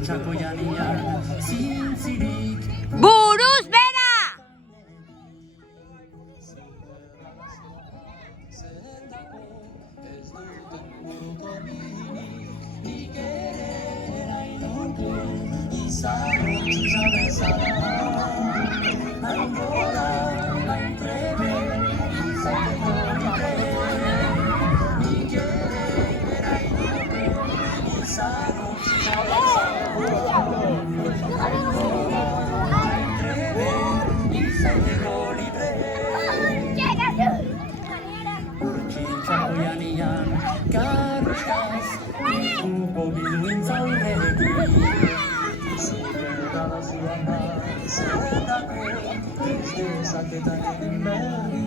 Urkintzako janian zintzirik Buruz bera! Urkintzako janian karrikaz Guko bilduin zaudenetik Zubera da zuan da zendako Ez dezaketan egin berri